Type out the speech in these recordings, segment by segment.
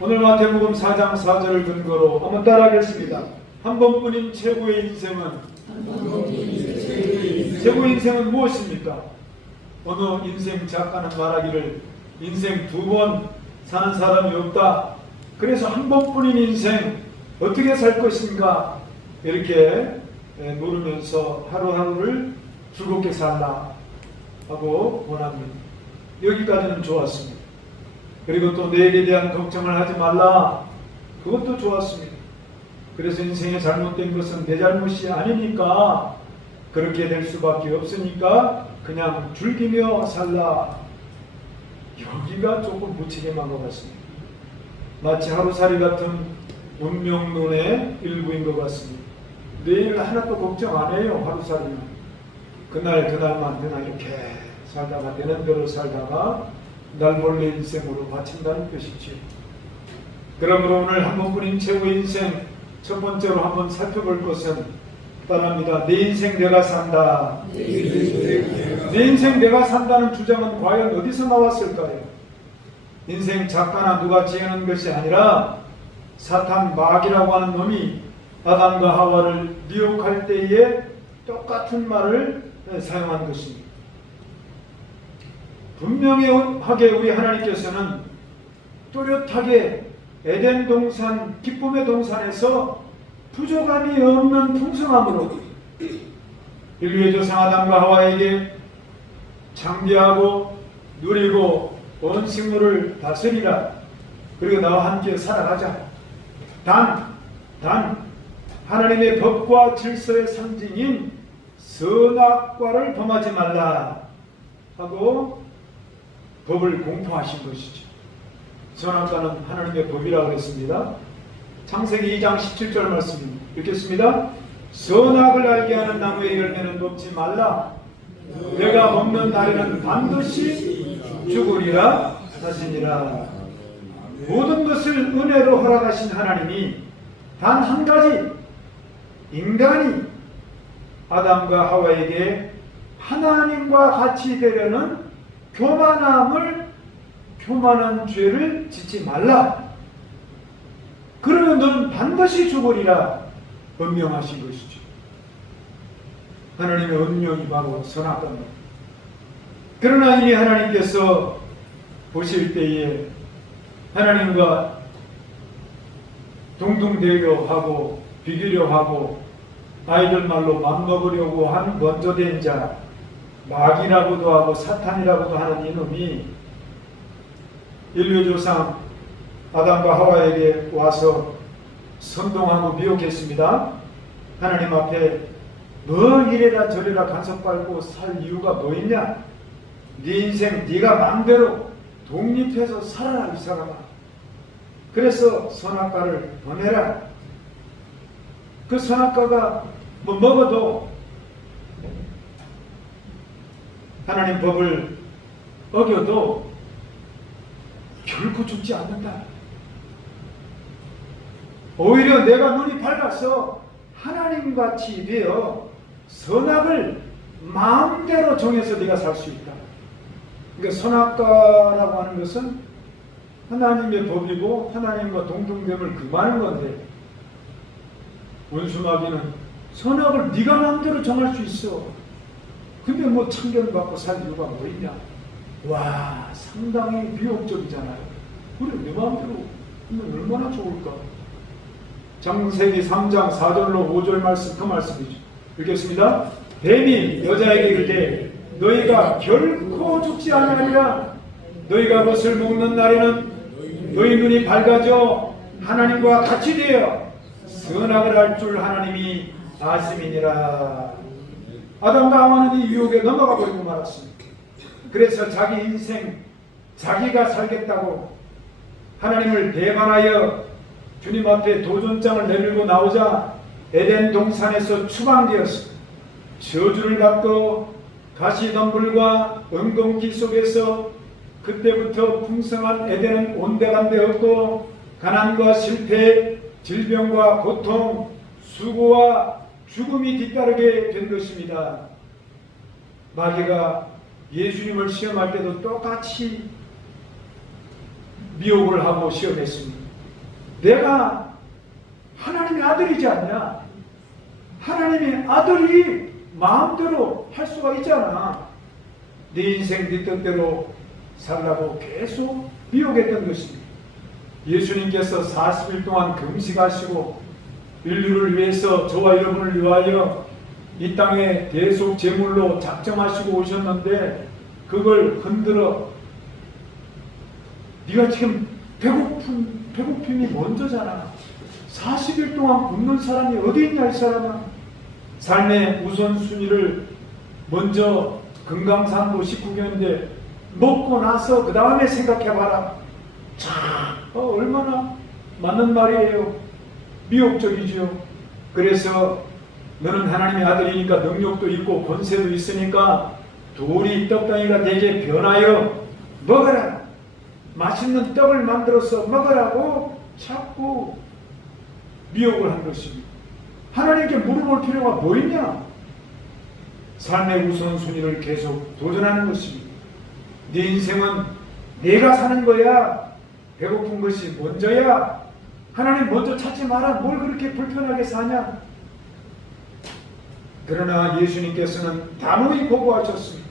오늘 마태복음 4장 4절을 근거로 한번 따라하겠습니다. 한 번뿐인 최고의 인생은 최고의 인생은 무엇입니까? 어느 인생 작가는 말하기를 인생 두 번 사는 사람이 없다. 그래서 한 번뿐인 인생 어떻게 살 것인가 이렇게 물으면서 하루하루를 즐겁게 살라 하고 권합니다. 여기까지는 좋았습니다. 그리고 또 내일에 대한 걱정을 하지 말라. 그것도 좋았습니다. 그래서 인생에 잘못된 것은 내 잘못이 아니니까 그렇게 될 수밖에 없으니까 그냥 즐기며 살라. 여기가 조금 무책임한 것 같습니다. 마치 하루살이 같은 운명론의 일부인 것 같습니다. 내일 하나도 걱정 안 해요. 하루살이는 그날만 그냥 이렇게 살다가 되는 대로 살다가 날 몰래 인생으로 바친다는 뜻이지. 그러므로 오늘 한 번뿐인 최고의 인생 첫 번째로 한번 살펴볼 것은 따라합니다. 내 인생 내가 산다. 내 인생 내가 산다는 주장은 과연 어디서 나왔을까요? 인생 작가나 누가 지어낸 것이 아니라 사탄 마귀라고 하는 놈이 아담과 하와를 미혹할 때에 똑같은 말을 사용한 것입니다. 분명하게 우리 하나님께서는 뚜렷하게 에덴 동산, 기쁨의 동산에서 부족함이 없는 풍성함으로 인류의 조상 아담과 하와에게 창대하고 누리고 온 식물을 다스리라. 그리고 나와 함께 살아가자. 단 하나님의 법과 질서의 상징인 선악과를 범하지 말라 하고 법을 공포하신 것이죠. 선악과는 하나님의 법이라고 했습니다. 창세기 2장 17절 말씀 읽겠습니다. 선악을 알게 하는 나무의 열매는 먹지 말라. 내가 먹는 날에는 반드시 죽으리라 하시니라. 모든 것을 은혜로 허락하신 하나님이 단 한 가지 인간이 아담과 하와에게 하나님과 같이 되려는 교만한 죄를 짓지 말라. 그러면 너는 반드시 죽으리라 언명하신 것이죠. 하나님의 언명이 바로 선악과입니다. 그러나 이미 하나님께서 보실 때에 하나님과 동등되려 하고 비교려 하고 아이들 말로 맘먹으려고 한 먼저된 자, 마귀라고도 하고 사탄이라고도 하는 이놈이 인류의 조상 아담과 하와에게 와서 선동하고 미혹했습니다. 하나님 앞에 너 이래라 저래라 간섭 밟고 살 이유가 뭐 있냐? 네 인생 네가 마음대로 독립해서 살아라 이 사람아. 그래서 선악과를 보내라. 그 선악과가 뭐 먹어도 하나님 법을 어겨도 결코 죽지 않는다. 오히려 내가 눈이 밝아서 하나님같이 되어 선악을 마음대로 정해서 네가 살 수 있다. 그러니까 선악과라고 하는 것은 하나님의 법이고 하나님과 동등됨을 금하는 건데 원수마귀는 선악을 네가 마음대로 정할 수 있어. 근데 뭐 참견받고 살 이유가 뭐 있냐? 와, 상당히 미혹적이잖아요. 그래, 내 마음대로 하면 얼마나 좋을까? 창세기 3장 4절로 5절 말씀, 그 말씀이죠. 읽겠습니다. 뱀이 여자에게 이르되 너희가 결코 죽지 아니하리라. 너희가 그것을 먹는 날에는 너희 눈이 밝아져 하나님과 같이 되어 선악을 알 줄 하나님이 아심이니라. 아담과 하와는 이 유혹에 넘어가 버리고 말았습니다. 그래서 자기 인생 자기가 살겠다고 하나님을 배반하여 주님 앞에 도전장을 내밀고 나오자 에덴 동산에서 추방되었습니다. 저주를 받고 가시덤불과 은공기 속에서 그때부터 풍성한 에덴은 온데간데 없고 가난과 실패, 질병과 고통, 수고와 죽음이 뒤따르게 된 것입니다. 마귀가 예수님을 시험할 때도 똑같이 미혹을 하고 시험했습니다. 내가 하나님의 아들이지 않냐? 하나님의 아들이 마음대로 할 수가 있잖아. 네 인생 네 뜻대로 살라고 계속 미혹했던 것입니다. 예수님께서 40일 동안 금식하시고 인류를 위해서 저와 여러분을 위하여 이 땅에 대속 제물로 작정하시고 오셨는데 그걸 흔들어 네가 지금 배고픔이 먼저잖아. 40일 동안 굶는 사람이 어디 있냐 이 사람아. 삶의 우선순위를 먼저 금강산도 19경인데 먹고 나서 그 다음에 생각해봐라. 참 얼마나 맞는 말이에요. 미혹적이죠. 그래서 너는 하나님의 아들이니까 능력도 있고 권세도 있으니까 돌이 떡덩이가 되게 변하여 먹어라. 맛있는 떡을 만들어서 먹으라고 자꾸 미혹을 한 것입니다. 하나님께 물어볼 필요가 뭐 있냐? 삶의 우선순위를 계속 도전하는 것입니다. 네 인생은 내가 사는 거야. 배고픈 것이 먼저야. 하나님 먼저 찾지 마라. 뭘 그렇게 불편하게 사냐? 그러나 예수님께서는 단호히 거부하셨습니다.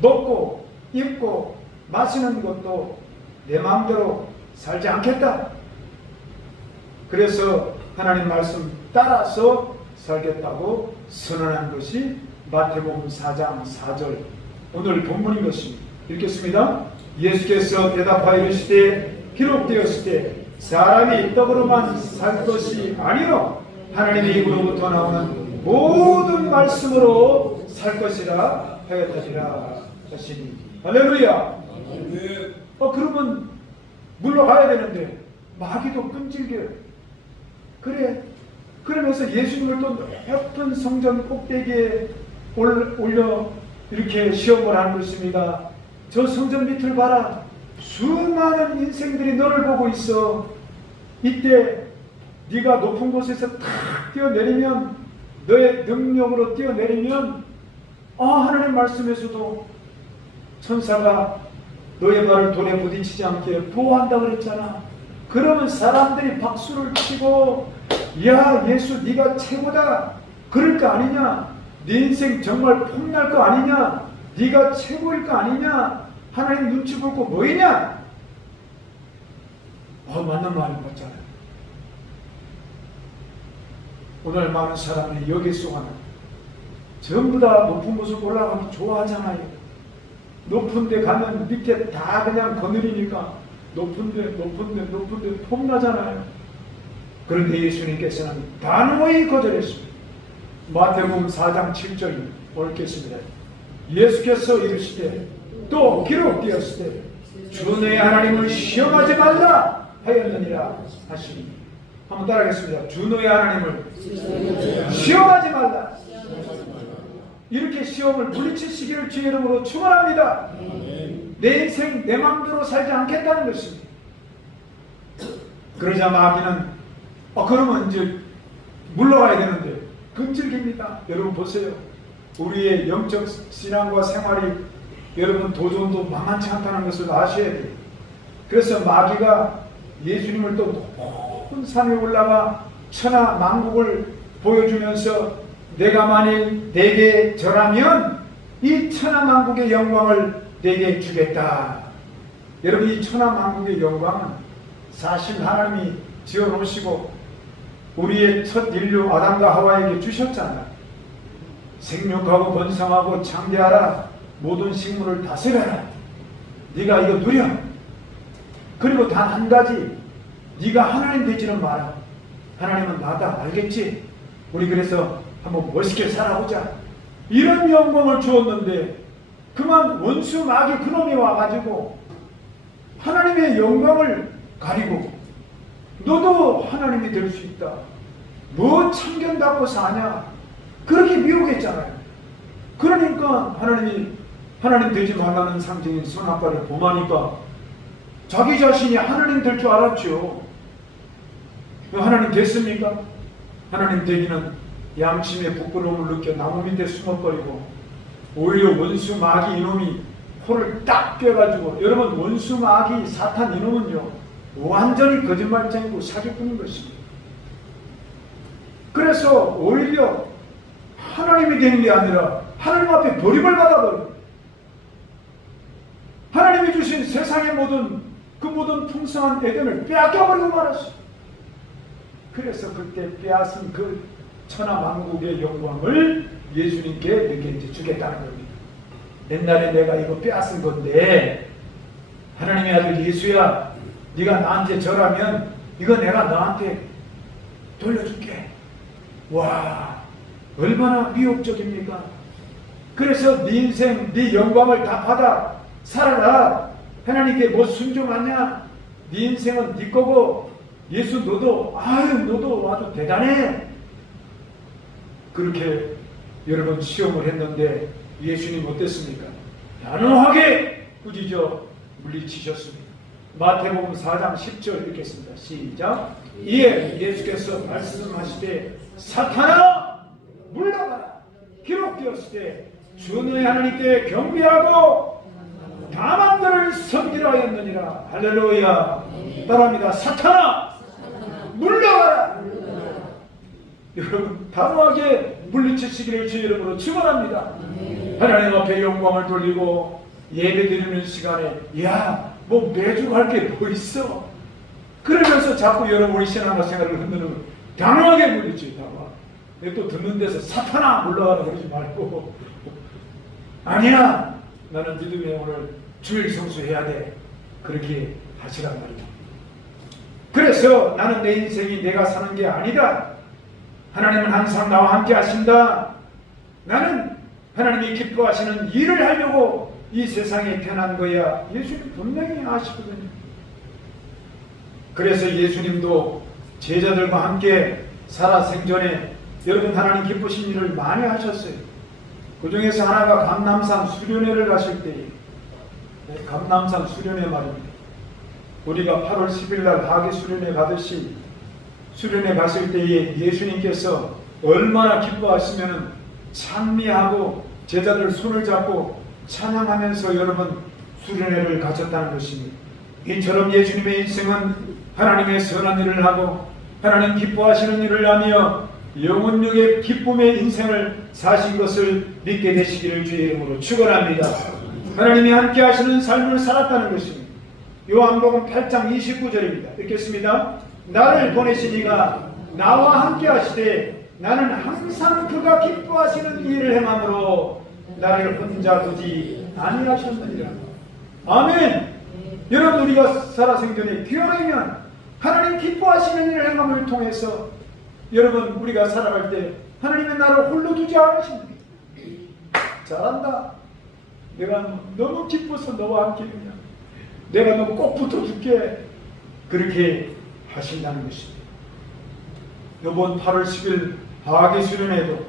먹고 입고 마시는 것도 내 마음대로 살지 않겠다. 그래서 하나님 말씀 따라서 살겠다고 선언한 것이 마태복음 4장 4절 오늘 본문인 것입니다. 읽겠습니다. 예수께서 대답하여 이르시되 기록되었을 때 사람이 떡으로만 살 것이 아니요 하나님의 입으로부터 나오는 모든 말씀으로 살 것이라 하였다니라 하시니 할렐루야. 그러면 물러가야 되는데 마귀도 끈질겨요. 그래. 그러면서 예수님을 또 높은 성전 꼭대기에 올려 이렇게 시험을 하는 것입니다. 저 성전 밑을 봐라. 수많은 인생들이 너를 보고 있어. 이때 네가 높은 곳에서 탁 뛰어내리면 너의 능력으로 뛰어내리면 하나님 말씀에서도 천사가 너의 발을 돌에 부딪히지 않게 보호한다 그랬잖아. 그러면 사람들이 박수를 치고 야 예수 네가 최고다 그럴 거 아니냐. 네 인생 정말 폼날 거 아니냐. 네가 최고일 거 아니냐. 하나님 눈치 볼 거 뭐이냐. 맞는 말인 거잖아요. 오늘 많은 사람들이 여기 속아는 전부 다 높은 곳을 올라가면 좋아하잖아요. 높은 데 가면 밑에 다 그냥 거느리니까 높은 데 폼나잖아요. 그런데 예수님께서는 단호히 거절했습니다. 마태복음 4장 7절 읽겠습니다. 예수께서 이르시되 또 기록되었을 때 주 너의 하나님을 시험하지 말라 하였느니라 하시니 한번 따라하겠습니다. 주 너의 하나님을 시험하지 말라. 이렇게 시험을 물리치시기를 주의 이름으로 축원합니다. 내 인생 내 마음대로 살지 않겠다는 것입니다. 그러자 마귀는 그러면 이제 물러가야 되는데 끈질깁니다. 여러분 보세요. 우리의 영적 신앙과 생활이 여러분 도전도 만만치 않다는 것을 아셔야 돼요. 그래서 마귀가 예수님을 또 높은 산에 올라가 천하 만국을 보여주면서 내가 만일 내게 절하면 이 천하 만국의 영광을 내게 주겠다. 여러분 이 천하 만국의 영광은 사실 하나님이 지어놓으시고 우리의 첫 인류 아담과 하와에게 주셨잖아요. 생육하고 번성하고 창대하라. 모든 식물을 다스려라. 네가 이거 누려. 그리고 단 한 가지 네가 하나님 되지는 마라. 하나님은 나다. 알겠지? 우리 그래서 한번 멋있게 살아보자. 이런 영광을 주었는데 그만 원수 마귀 그놈이 와가지고 하나님의 영광을 가리고 너도 하나님이 될 수 있다. 뭐 참견받고 사냐. 그렇게 미혹했잖아요. 그러니까 하나님 되지 말라는 상징인 선악과를 범하니까 자기 자신이 하나님 될 줄 알았죠. 하나님 됐습니까? 하나님 되기는 양심의 부끄러움을 느껴 나무 밑에 숨어버리고 오히려 원수 마귀 이놈이 코를 딱 꿰가지고 여러분 원수 마귀 사탄 이놈은요 완전히 거짓말쟁이고 사기꾼인 것입니다. 그래서 오히려 하나님이 되는 게 아니라 하나님 앞에 버림을 받아버립니다. 하나님이 주신 세상의 모든 풍성한 에덴을 빼앗겨버리고 말았어요. 그래서 그때 빼앗은 그 천하만국의 영광을 예수님께 이렇게 이제 주겠다는 겁니다. 옛날에 내가 이거 빼앗은 건데 하나님의 아들 예수야, 네가 나한테 절하면 이거 내가 너한테 돌려줄게. 와, 얼마나 미혹적입니까? 그래서 네 인생, 네 영광을 다 받아 살아라. 하나님께 뭐 순종하냐? 네 인생은 네 거고 예수 너도 아주 대단해. 그렇게 여러분 시험을 했는데 예수님 어땠습니까? 단호하게 꾸짖어 물리치셨습니다. 마태복음 4장 10절 읽겠습니다. 시작. 이에 예수께서 말씀하시되 사탄아 물러가라. 기록되었으되 주 너의 하나님께 경배하고 다만들을 섬기라 하였느니라. 할렐루야. 따라합니다. 사탄아 물러가라. 여러분 단호하게 물리치시기를 주의 이름으로 축원합니다. 하나님 앞에 영광을 돌리고 예배 드리는 시간에 뭐 매주 할 게 뭐 있어? 그러면서 자꾸 여러분이 신앙생활을 흔드는 거 단호하게 물리치다. 또 듣는 데서 사탄아 물러가라 그러지 말고 아니야 나는 믿음의 오늘 주일 성수해야 돼. 그렇게 하시란 말이야. 그래서 나는 내 인생이 내가 사는 게 아니다. 하나님은 항상 나와 함께 하신다. 나는 하나님이 기뻐하시는 일을 하려고 이 세상에 태어난 거야. 예수님 분명히 아시거든요. 그래서 예수님도 제자들과 함께 살아생전에 여러분 하나님 기쁘신 일을 많이 하셨어요. 그 중에서 하나가 감람산 수련회를 가실 때에 감람산 수련회 말입니다. 우리가 8월 10일 날 하계 수련회 가듯이 수련회 가실 때에 예수님께서 얼마나 기뻐하시면은 찬미하고 제자들 손을 잡고 찬양하면서 여러분 수련회를 가졌다는 것입니다. 이처럼 예수님의 인생은 하나님의 선한 일을 하고 하나님 기뻐하시는 일을 하며 영원육의 기쁨의 인생을 사신 것을 믿게 되시기를 주의 이름으로 축원합니다. 하나님이 함께 하시는 삶을 살았다는 것입니다. 요한복음 8장 29절입니다. 읽겠습니다. 나를 보내신 이가 나와 함께 하시되 나는 항상 그가 기뻐하시는 일을 행함으로 나를 혼자 두지 아니하셨느니라. 아멘. 여러분 우리가 살아생전에 귀환하면 하나님 기뻐하시는 일을 행함을 통해서 여러분 우리가 살아갈 때 하나님의 나를 홀로 두지 않으십니다. 잘한다. 내가 너무 기뻐서 너와 함께 있냐. 내가 너 꼭 붙어줄게. 그렇게 하신다는 것입니다. 이번 8월 10일 하계 수련회도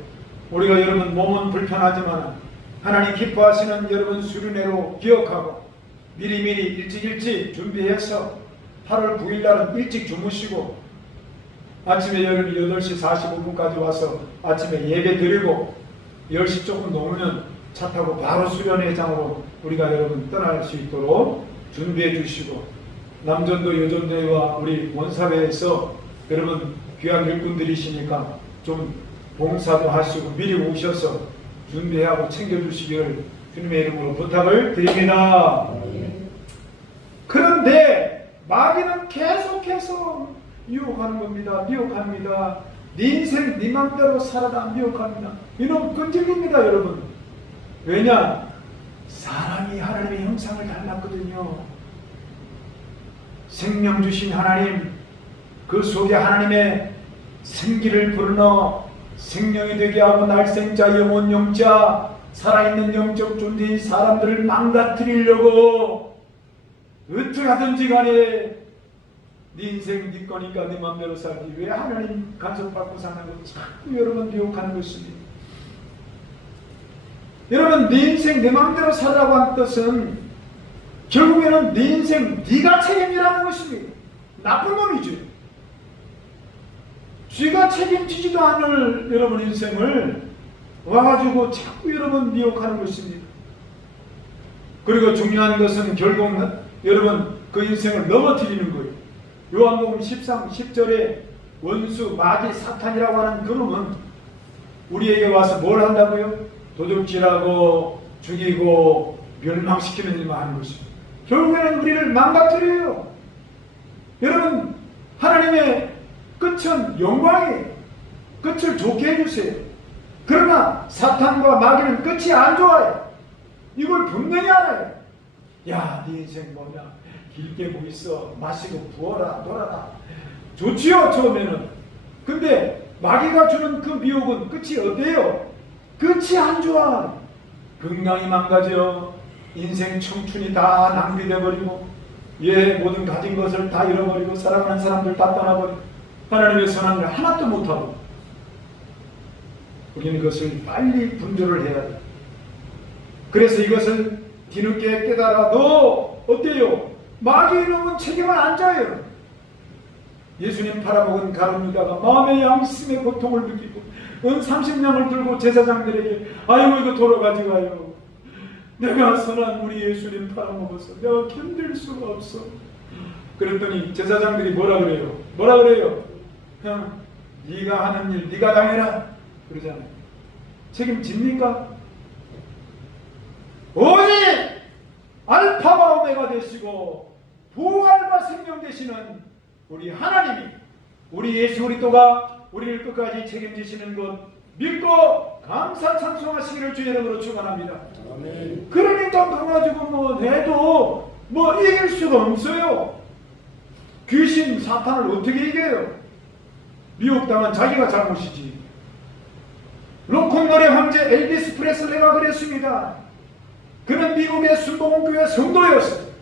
우리가 여러분 몸은 불편하지만 하나님 기뻐하시는 여러분 수련회로 기억하고 미리미리 일찍 준비해서 8월 9일 날은 일찍 주무시고 아침에 여러분 8시 45분까지 와서 아침에 예배 드리고 10시 조금 넘으면 차 타고 바로 수련회장으로 우리가 여러분 떠날 수 있도록 준비해 주시고 남전도 여전도회와 우리 원사회에서 여러분 귀한 일꾼들이시니까 좀 봉사도 하시고 미리 오셔서 준비하고 챙겨주시기를 주님의 이름으로 부탁을 드립니다. 그런데 마귀는 계속해서 유혹하는 겁니다. 미혹합니다. 네 인생 네 맘대로 살아라 미혹합니다. 이놈 끈질깁니다 여러분. 왜냐? 사람이 하나님의 형상을 닮았거든요. 생명 주신 하나님, 그 속에 하나님의 생기를 불어넣어 생명이 되게 하고 날생자 영혼 영자 살아있는 영적 존재인 사람들을 망가뜨리려고 어떻게 하든지 간에 네 인생 네 거니까 네 맘대로 살지 왜 하나님 간섭받고 사는 거 자꾸 여러분 미혹하는 것입니다. 여러분 네 인생 내 맘대로 살라고 한 뜻은 결국에는 네 인생 네가 책임이라는 것입니다. 나쁜 놈이죠. 쥐가 책임지지도 않을 여러분 인생을 와가지고 자꾸 여러분 미혹하는 것입니다. 그리고 중요한 것은 결국 여러분 그 인생을 넘어뜨리는 거예요. 요한복음 13, 10절에 원수, 마귀, 사탄이라고 하는 그놈은 우리에게 와서 뭘 한다고요? 도둑질하고 죽이고 멸망시키는 일만 하는 것입니다. 결국에는 우리를 망가뜨려요. 여러분, 하나님의 끝은 영광이에요. 끝을 좋게 해주세요. 그러나 사탄과 마귀는 끝이 안 좋아요. 이걸 분명히 알아요. 야, 네 인생 뭐냐, 길게 뭐 있어, 마시고 부어라, 놀아라. 좋지요, 처음에는. 근데 마귀가 주는 그 미혹은 끝이 어때요? 끝이 안 좋아. 건강이 망가져. 인생 청춘이 다 낭비되어버리고, 모든 가진 것을 다 잃어버리고, 사랑하는 사람들 다 떠나버리고, 하나님의 선한 일 하나도 못하고. 우리는 그것을 빨리 분별을 해야 돼. 그래서 이것을 뒤늦게 깨달아. 너 어때요? 마귀의 놈은 책임을 안 져요. 예수님 팔아먹은 가룟 유다가 마음의 양심의 고통을 느끼고 30냥을 들고 제사장들에게 아이고 이거 도로 가져가요. 내가 선한 우리 예수님 팔아먹어서 내가 견딜 수가 없어. 그랬더니 제사장들이 뭐라 그래요? 뭐라 그래요? 그냥 네가 하는 일 네가 당해라 그러잖아요. 책임집니까? 오직 알파와 오메가 되시고 부활과 생명 되시는 우리 하나님이, 우리 예수 그리스도가 우리를 끝까지 책임지시는 것 믿고 감사 찬송하시기를 주의 이름으로 축원합니다. 아멘. 그러니까 가가지고 뭐 해도 뭐 이길 수가 없어요. 귀신 사탄을 어떻게 이겨요? 미혹당한 자기가 잘못이지. 로큰롤의 황제 엘비스 프레슬리가 그랬습니다. 그는 미국의 순복음교회 성도였어요.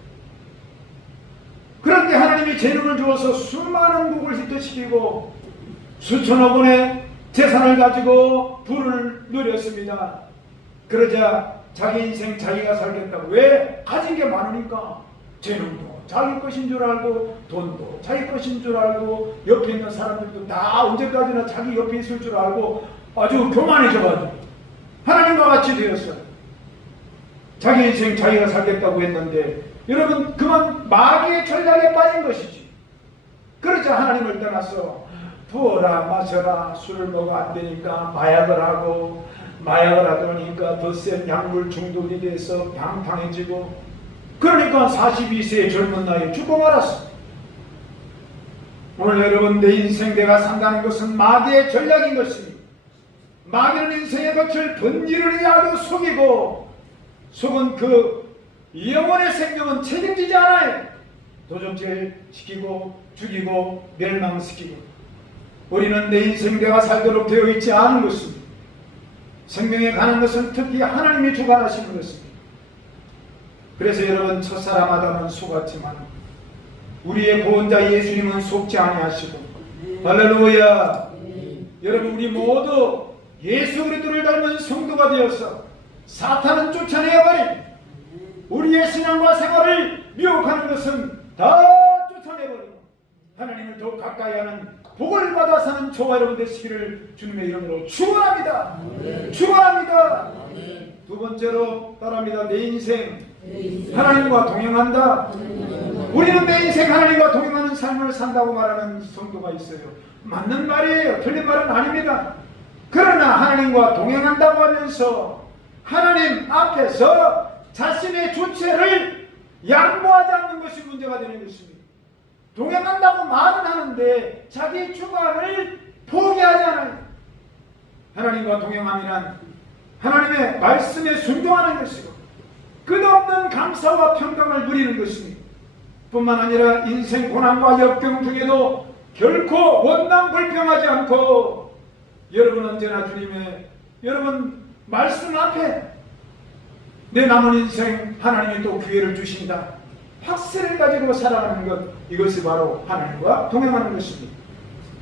그런데 하나님이 재능을 주어서 수많은 곡을 히트시키고 수천억 원의 재산을 가지고 부를 누렸습니다. 그러자 자기 인생 자기가 살겠다고. 왜? 가진 게 많으니까. 재능도 자기 것인 줄 알고, 돈도 자기 것인 줄 알고, 옆에 있는 사람들도 다 언제까지나 자기 옆에 있을 줄 알고 아주 교만해져가지고 하나님과 같이 되었어요. 자기 인생 자기가 살겠다고 했는데, 여러분, 그만 마귀의 전략에 빠진 것이지. 그러자 하나님을 떠나서 부어라 마셔라, 술을 먹어 안 되니까 마약을 하고, 마약을 하다 보니까 더 센 약물 중독이 돼서 방탕해지고, 그러니까 42세의 젊은 나이에 죽고 말았어. 오늘 여러분, 내 인생 내가 산다는 것은 마귀의 전략인 것입니다. 마귀는 인생의 덫을 번지르르 하고 속이고, 속은 그 영혼의 생명은 책임지지 않아요. 도적질시키고 죽이고 멸망시키고. 우리는 내 인생 내가 살도록 되어 있지 않은 것입니다. 생명에 관한 것은 특히 하나님이 주관하시는 것입니다. 그래서 여러분, 첫사람 아담은 속았지만 우리의 구원자 예수님은 속지 아니하시고, 할렐루야. 여러분, 우리 모두 예수 그리스도를 닮은 성도가 되어서 사탄은 쫓아내어버린, 우리의 신앙과 생활을 미혹하는 것은 다 쫓아내버리고 하나님을 더 가까이 하는 복을 받아 사는 저와 여러분 되시기를 주님의 이름으로 축원합니다. 축원합니다. 두 번째로 따라합니다. 내 인생 하나님과 동행한다. 우리는 내 인생 하나님과 동행하는 삶을 산다고 말하는 성도가 있어요. 맞는 말이에요. 틀린 말은 아닙니다. 그러나 하나님과 동행한다고 하면서 하나님 앞에서 자신의 주체를 양보하지 않는 것이 문제가 되는 것입니다. 동행한다고 말은 하는데 자기 주관을 포기하지 않아요. 하나님과 동행함이란 하나님의 말씀에 순종하는 것이고 끝없는 감사와 평강을 누리는 것입니다. 뿐만 아니라 인생 고난과 역경 중에도 결코 원망 불평하지 않고, 여러분 언제나 주님의 여러분 말씀 앞에 내 남은 인생 하나님이 또 기회를 주신다, 확신을 가지고 살아가는 것, 이것이 바로 하나님과 동행하는 것입니다.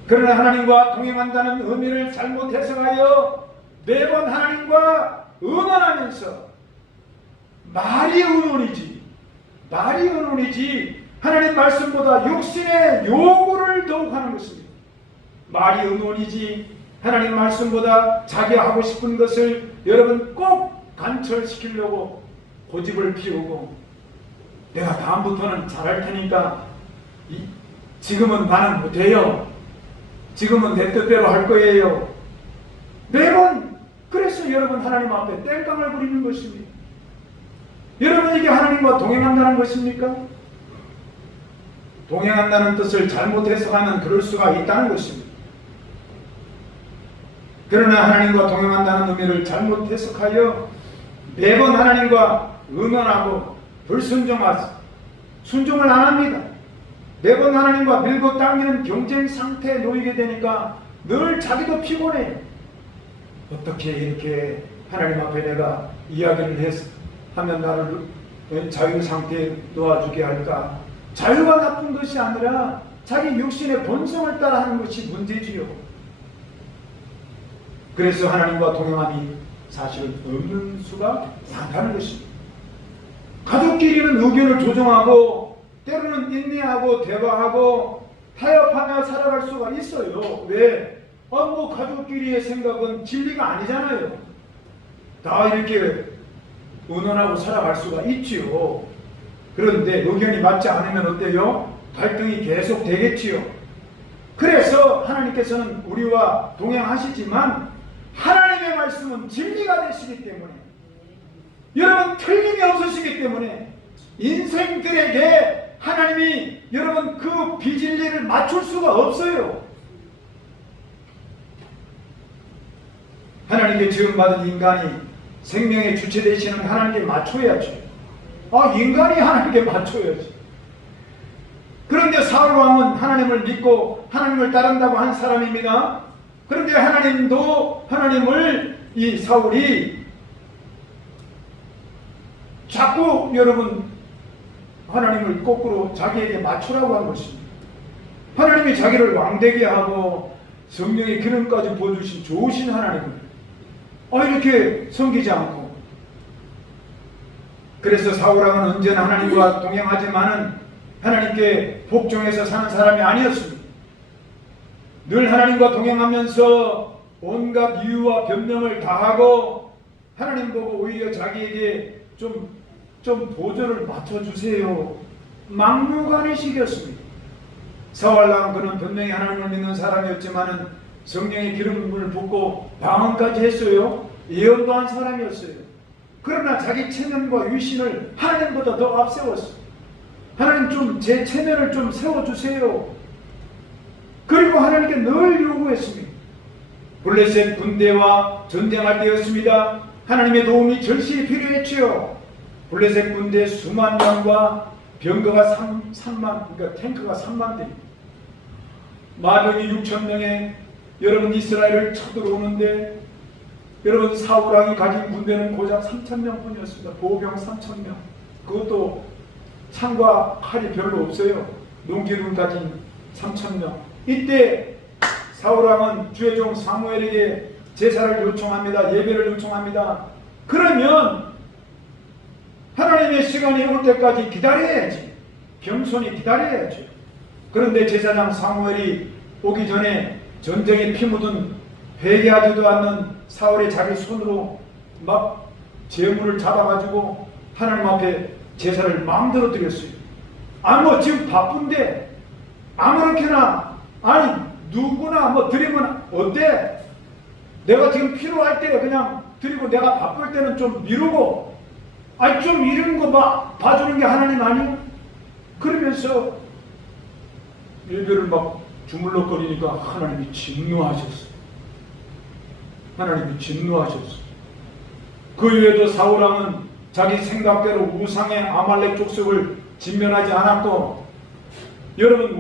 그러나 하나님과 동행한다는 의미를 잘못 해석하여 매번 하나님과 의논하면서 말이 의논이지 하나님 말씀보다 육신의 요구를 더욱 하는 것입니다. 말이 의논이지 하나님 말씀보다 자기 하고 싶은 것을 여러분 꼭 관철시키려고 고집을 피우고, 내가 다음부터는 잘할 테니까 지금은 나는 못해요. 지금은 내 뜻대로 할 거예요. 매번 그래서 여러분 하나님 앞에 땡깡을 부리는 것입니다. 여러분 이게 하나님과 동행한다는 것입니까? 동행한다는 뜻을 잘못 해석하면 그럴 수가 있다는 것입니다. 그러나 하나님과 동행한다는 의미를 잘못 해석하여 매번 하나님과 의논하고 불순종하지 순종을 안 합니다. 매번 하나님과 밀고 당기는 경쟁 상태에 놓이게 되니까 늘 자기도 피곤해요. 어떻게 이렇게 하나님 앞에 내가 이야기를 하면 나를 자유 상태에 놓아주게 할까? 자유가 나쁜 것이 아니라 자기 육신의 본성을 따라 하는 것이 문제지요. 그래서 하나님과 동행함이 사실은 없는 수가 많다는 것입니다. 가족끼리는 의견을 조정하고 때로는 인내하고 대화하고 타협하며 살아갈 수가 있어요. 왜? 뭐 가족끼리의 생각은 진리가 아니잖아요. 다 이렇게 의논하고 살아갈 수가 있지요. 그런데 의견이 맞지 않으면 어때요? 갈등이 계속 되겠지요. 그래서 하나님께서는 우리와 동행하시지만 하나님의 말씀은 진리가 되시기 때문에 여러분 틀림이 없으시기 때문에 인생들에게 하나님이 여러분 그 비진리를 맞출 수가 없어요. 하나님께 지음받은 인간이 생명의 주체 되시는 하나님께 맞춰야죠. 인간이 하나님께 맞춰야지. 그런데 사울왕은 하나님을 믿고 하나님을 따른다고 한 사람입니다. 그런데 하나님도 이 사울이 자꾸 여러분 하나님을 거꾸로 자기에게 맞추라고 한 것입니다. 하나님이 자기를 왕되게 하고 성령의 기름까지 부어주신 좋으신 하나님을 이렇게 섬기지 않고, 그래서 사울왕은 언제나 하나님과 동행하지만은 하나님께 복종해서 사는 사람이 아니었습니다. 늘 하나님과 동행하면서 온갖 이유와 변명을 다하고 하나님 보고 오히려 자기에게 좀 보조를 맡아주세요. 막무가내식이었습니다. 사울왕 그는 분명히 하나님을 믿는 사람이었지만은 성령의 기름을 붓고 방언까지 했어요. 예언도 한 사람이었어요. 그러나 자기 체면과 위신을 하나님보다 더 앞세웠어요. 하나님 좀 제 체면을 좀 세워주세요. 그리고 하나님께 늘 요구했습니다. 블레셋 군대와 전쟁할 때였습니다. 하나님의 도움이 절실히 필요했지요. 블레셋 군대 수만 명과 병거가 3만, 그러니까 탱크가 3만 대, 마병이 6천 명에 여러분 이스라엘을 쳐들어오는데 여러분 사울왕이 가진 군대는 고작 3천 명뿐이었습니다. 보병 3천 명. 그것도 창과 칼이 별로 없어요. 농기를 가진 3천 명. 이때 사울왕은 주의 종 사무엘에게 제사를 요청합니다. 예배를 요청합니다. 그러면 하나님의 시간이 올 때까지 기다려야지. 겸손히 기다려야죠. 그런데 제사장 사무엘이 오기 전에 전쟁에 피 묻은 회개하지도 않는 사울의 자기 손으로 막 제물을 잡아가지고 하나님 앞에 제사를 마음대로 드렸어요. 지금 바쁜데 아무렇게나 누구나 드리면 어때? 내가 지금 필요할 때 그냥 드리고 내가 바쁠 때는 좀 미루고 좀 이런 거 봐주는 게 하나님 아니에요? 그러면서 예배를 막 주물럭거리니까 하나님이 진노하셨어요. 하나님이 진노하셨어요. 그 이후에도 사울왕은 자기 생각대로 우상의 아말렉 족속을 진멸하지 않았고, 여러분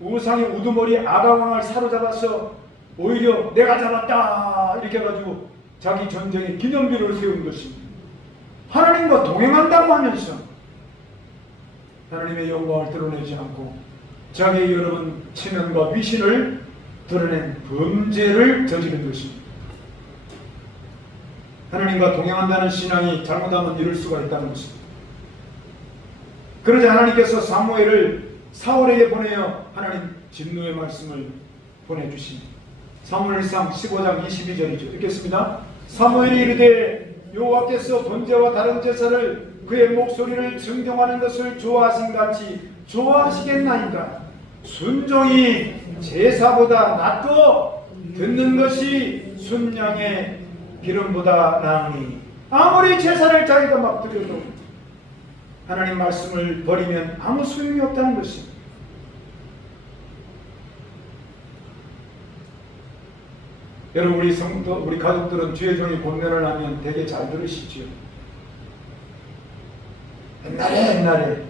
우상의 우두머리 아가왕을 사로잡아서 오히려 내가 잡았다 이렇게 해가지고 자기 전쟁의 기념비를 세운 것입니다. 하나님과 동행한다고 하면서 하나님의 영광을 드러내지 않고 자기의 여러분 체면과 위신을 드러낸 범죄를 저지른 것입니다. 하나님과 동행한다는 신앙이 잘못하면 이럴 수가 있다는 것입니다. 그러자 하나님께서 사무엘을 사울에게 보내어 하나님 진노의 말씀을 보내주십니다. 사무엘상 15장 22절이죠. 읽겠습니다. 사무엘이 이르되 여호와께서 번제와 다른 제사를 그의 목소리를 증정하는 것을 좋아하신 같이 좋아하시겠나이까? 순종이 제사보다 낫고 듣는 것이 순양의 기름보다 나으니 아무리 제사를 자기가 막 드려도 하나님 말씀을 버리면 아무 소용이 없다는 것입니다. 여러분 우리 성도 우리 가족들은 주의 종이 권면을 하면 되게 잘 들으시지요. 옛날에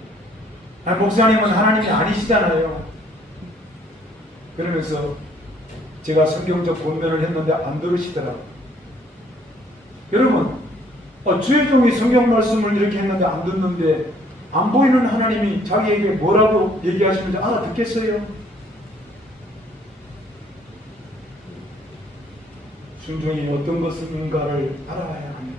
목사님은 하나님이 아니시잖아요. 그러면서 제가 성경적 권면을 했는데 안 들으시더라고요. 여러분 주의 종이 성경 말씀을 이렇게 했는데 안 듣는데 안 보이는 하나님이 자기에게 뭐라고 얘기하시는지 알아듣겠어요? 순종이 어떤 것인가를 알아야 합니다.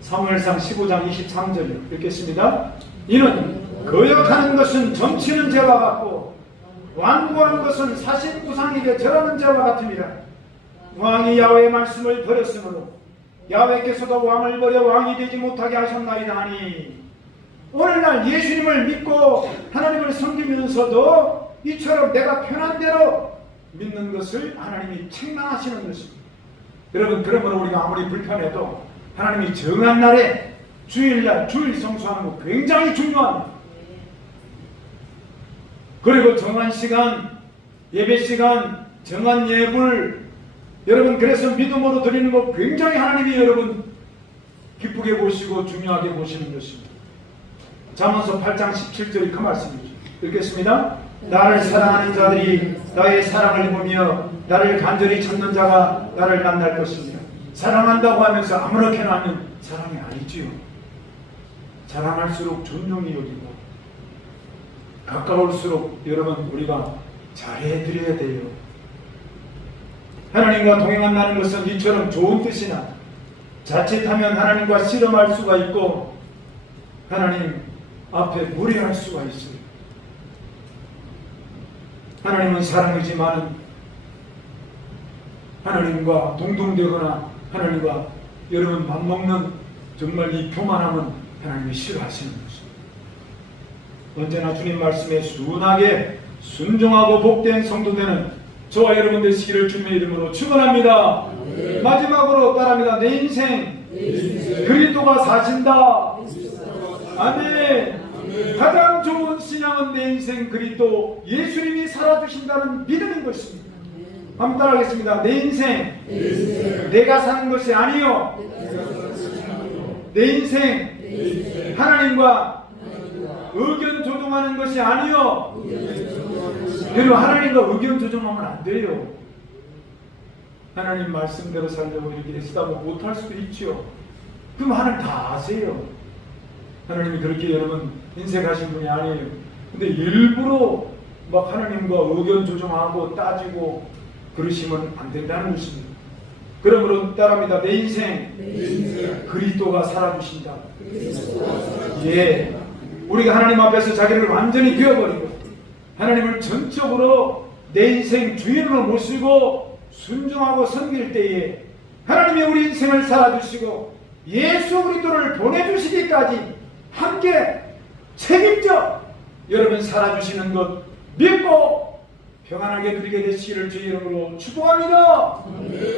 사무엘상 15장 23절 읽겠습니다. 이는 거역하는 것은 점치는 죄와 같고 완고한 것은 사신 우상에게 절하는 죄와 같습니다. 왕이 야훼의 말씀을 버렸으므로 야훼께서도 왕을 버려 왕이 되지 못하게 하셨나이다 하니 오늘날 예수님을 믿고 하나님을 섬기면서도 이처럼 내가 편한 대로 믿는 것을 하나님이 책망하시는 것입니다. 여러분 그러므로 우리가 아무리 불편해도 하나님이 정한 날에 주일날 주일 성수하는 거 굉장히 중요합니다. 그리고 정한 시간 예배 시간 정한 예불 여러분 그래서 믿음으로 드리는 거 굉장히 하나님이 여러분 기쁘게 보시고 중요하게 보시는 것입니다. 잠언서 8장 17절이 그 말씀이죠. 읽겠습니다. 나를 사랑하는 자들이 나의 사랑을 보며 나를 간절히 찾는 자가 나를 만날 것입니다. 사랑한다고 하면서 아무렇게나 하면 사랑이 아니지요. 사랑할수록 존중이 여기고 가까울수록 여러분 우리가 잘해드려야 돼요. 하나님과 동행한다는 것은 이처럼 좋은 뜻이나 자칫하면 하나님과 씨름할 수가 있고 하나님 앞에 무례할 수가 있어요. 하나님은 사랑이지만 하나님과 동등되거나 하나님과 여러분 밥먹는 정말 이 교만함은 하나님이 싫어하시는 것입니다. 언제나 주님 말씀에 순하게 순종하고 복된 성도 되는 저와 여러분 되시기를 주님의 이름으로 축원합니다. 마지막으로 따라합니다. 내 인생 그리스도가 사신다. 아멘. 가장 좋은 신앙은 내 인생 그리스도 예수님이 살아주신다는 믿음인 것입니다. 한번 따라하겠습니다. 내 인생 내가 사는 것이 아니요 내 인생 하나님과 의견 조정하는 것이 아니요. 여러분 하나님과 의견 조정하면 안 돼요. 하나님 말씀대로 살려고 이렇게 애쓰다 보면 못할 수도 있죠. 그럼 하나님 다 아세요. 하나님이 그렇게 여러분 인색하신 분이 아니에요. 근데 일부러 막 하나님과 의견 조정하고 따지고 그러시면 안 된다는 것입니다. 그러므로 따라합니다. 내 인생 그리스도가 살아주신다. 예, 우리가 하나님 앞에서 자기를 완전히 비워버리고 하나님을 전적으로 내 인생 주인으로 모시고 순종하고 섬길 때에 하나님이 우리 인생을 살아주시고 예수 그리스도를 보내주시기까지 함께 책임져 여러분 살아주시는 것 믿고 평안하게 누리게 되시기를 주의 이름으로 축복합니다.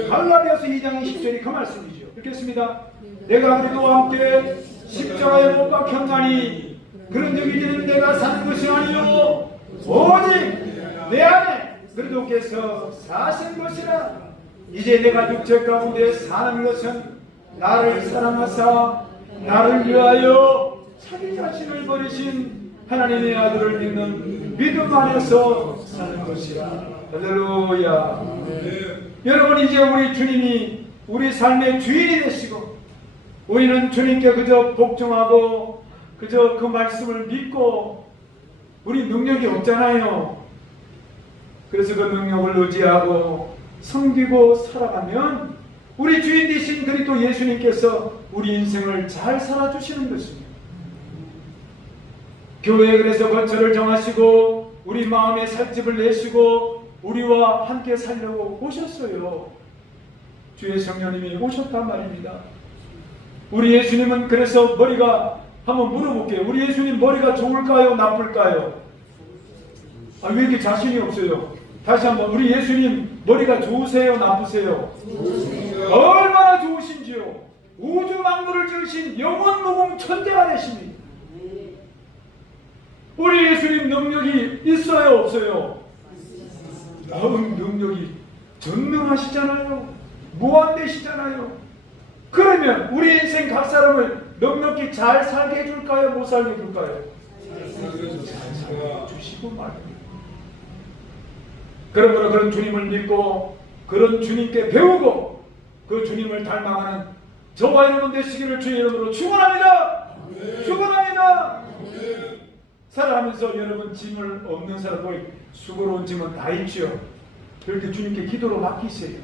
갈라디아서 2장 20절이 그 말씀이죠. 읽겠습니다. 내가 그리스도와 함께 십자가에 못 박혔나니 그런즉 이제는 내가 사는 것이 아니요 오직 내 안에 그리스도께서 사신 것이라. 이제 내가 육체 가운데 사는 것은 나를 사랑하사 나를 위하여 자기 자신을 버리신 하나님의 아들을 믿는 믿음 안에서 사는 것이라. 할렐루야. 여러분 이제 우리 주님이 우리 삶의 주인이 되시고 우리는 주님께 그저 복종하고 그저 그 말씀을 믿고 우리 능력이 없잖아요. 그래서 그 능력을 의지하고 섬기고 살아가면 우리 주인 되신 그리스도 예수님께서 우리 인생을 잘 살아주시는 것입니다. 교회에 그래서 거처를 정하시고 우리 마음에 살집을 내시고 우리와 함께 살려고 오셨어요. 주의 성령님이 오셨단 말입니다. 우리 예수님은 그래서 머리가 한번 물어볼게요. 우리 예수님 머리가 좋을까요? 나쁠까요? 아, 왜 이렇게 자신이 없어요? 다시 한번, 우리 예수님 머리가 좋으세요? 나쁘세요? 얼마나 좋으신지요? 우주 만물을 지으신 영원 무궁 천대가 되십니다. 우리 예수님 능력이 있어요? 없어요? 능력이 전능하시잖아요. 무한되시잖아요. 그러면 우리 인생 각 사람을 넉넉히 잘 살게 해줄까요? 못 살게 해줄까요? 잘 살게 해주시고 말입니다. 그러므로 그런 주님을 믿고 그런 주님께 배우고 그 주님을 닮아가는 저와 여러분 되시기를 주의 이름으로 축원합니다. 축원합니다. 살아가면서 여러분 짐을 없는 사람, 거의 수고로운 짐은 다 있죠. 그렇게 주님께 기도로 맡기세요.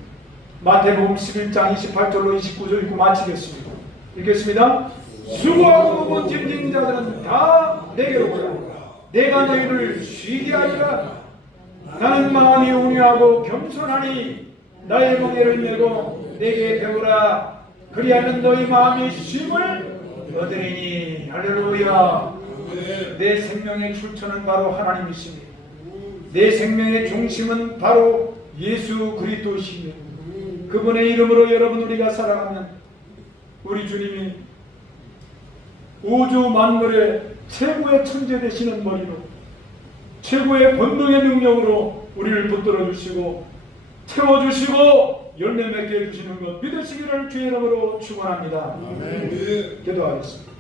마태복음 11장 28절로 29절 읽고 마치겠습니다. 읽겠습니다. 수고하고 무거운 짐진 자들은 다 내게로 오라. 내가 너희를 쉬게 하리라. 나는 마음이 온유하고 겸손하니 나의 멍에를 메고 내게 배우라. 그리하면 너희 마음이 쉼을 얻으리니. 할렐루야. 내 생명의 출처는 바로 하나님이십니다. 내 생명의 중심은 바로 예수 그리스도이시며 그분의 이름으로 여러분 우리가 살아가면 우리 주님이 우주 만물의 최고의 천재 되시는 머리로 최고의 본능의 능력으로 우리를 붙들어 주시고 태워주시고 열매 맺게 해주시는 것 믿으시기를 주의 이름으로 축원합니다. 기도하겠습니다.